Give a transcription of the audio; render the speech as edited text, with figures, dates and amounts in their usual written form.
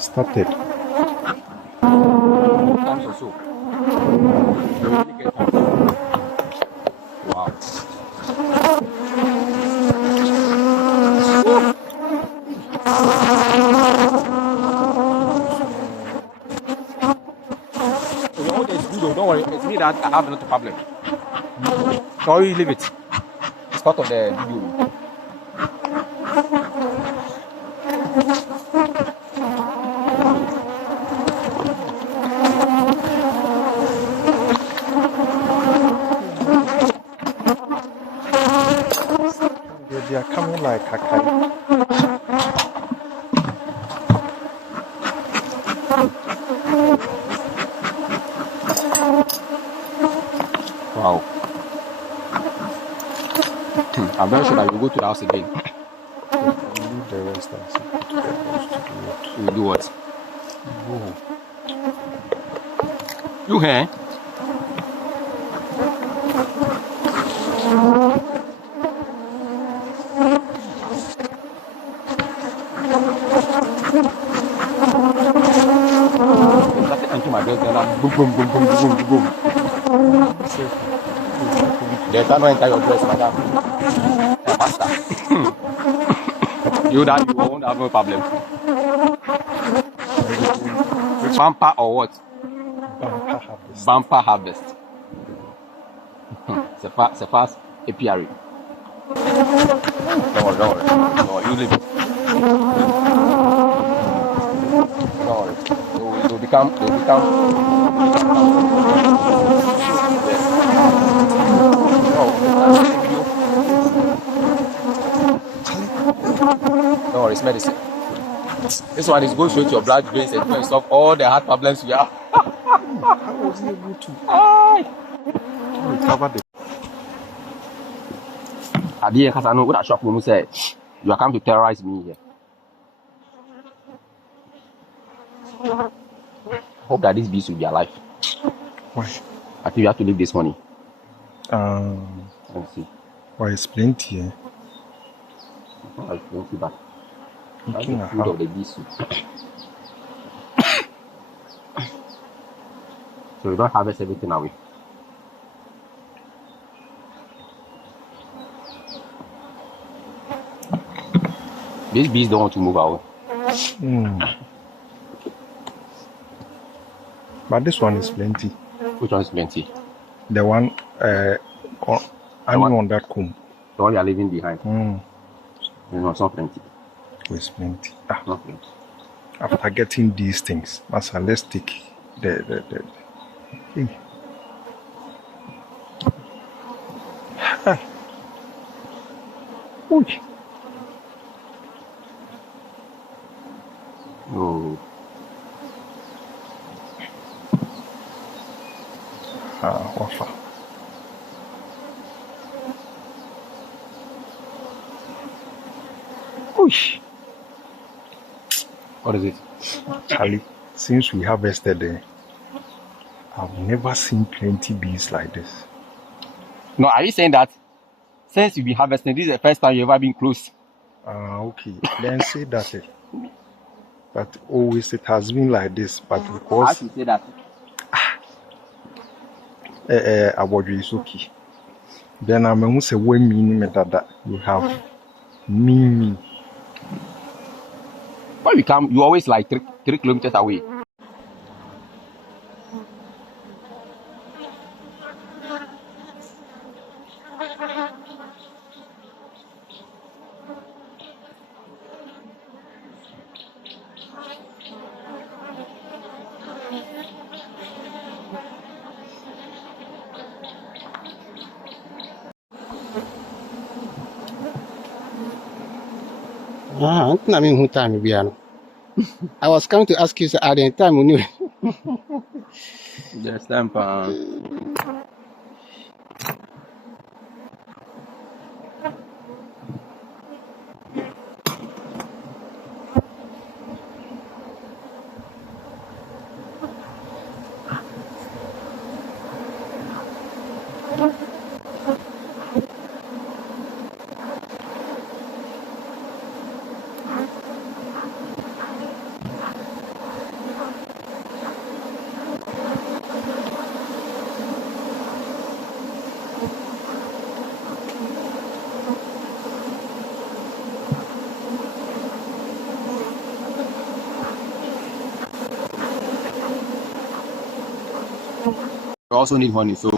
started. Times or so. Wow. So your own is good though, don't worry. It's me that I have a lot of problem. So you leave it. It's part of the video. They are coming like Kakai. Wow. I'm very sure that you will go to the house again. Leave the rest and see. You will do what? Go. You here? Into my bed, then I'm boom, boom, boom, boom, boom, boom, boom. They can't enter your dress, madam. Hey, master. You that you won't have no problem. Bumper or what? Bumper harvest. Bumper harvest. It's a fast APR. Don't worry, don't worry. Don't worry. You leave it. Don't worry. They will become. Yes. No, don't worry, it's medicine. This one is going straight to your blood veins and going to solve all the heart problems you have. How was he able to recover the? I didn't because I know what I shop woman said. You are coming to terrorize me here. Hope that these bees will be alive. Why? I think you have to leave this money. Let's see. Why it's plenty, eh? It's plenty, but that's Looking the at food how. of the bees. So we don't harvest everything away. These bees don't want to move away. But this one is plenty. Which one is plenty? The one, on that comb. The one you are leaving behind. No, it's not plenty. It's plenty. Not plenty. After getting these things, Master, let's take the hey. Ooh. Oh. Wafa. Oosh. What is it? Charlie, since we harvested, I've never seen plenty bees like this. No, are you saying that since you've been harvesting, this is the first time you've ever been close? Okay. Then say that. But always it has been like this. But because I should say that. Abodu is okay. Then I'm going to say when meaning that you have me. When you come, you always like 3 kilometers away. I was coming to ask you at the time we knew. Just time. also need honey. So